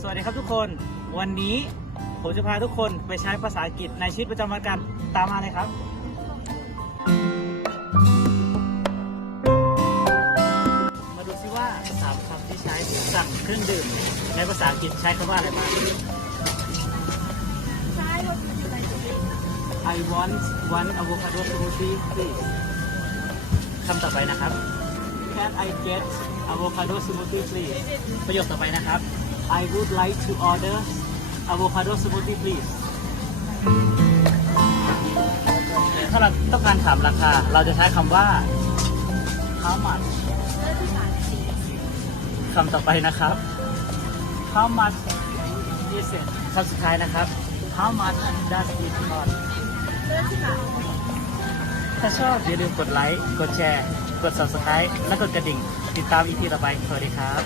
สวัสดีครับทุกคน วันนี้ผมจะพาทุกคนไปใช้ภาษาอังกฤษในชีวิตประจำวันกันตามมาเลยครับมาดูซิว่าสามคำที่ใช้สั่งเครื่องดื่มในภาษาอังกฤษใช้คำว่าอะไรบ้าง I want one avocado smoothie please คำต่อไปนะครับ Can I get avocado smoothie please ประโยคต่อไปนะครับ I would like to order avocado smoothie please ถ้าเราต้องการถามราคา เราจะใช้คำว่า how much คำต่อไปนะครับ how much is it คำสุดท้ายนะครับ how much does it cost ถ้าชอบอย่าลืมกดไลค์ กดแชร์ กด subscribe และกดกระดิ่ง ติดตามอีพีต่อไป สวัสดีครับ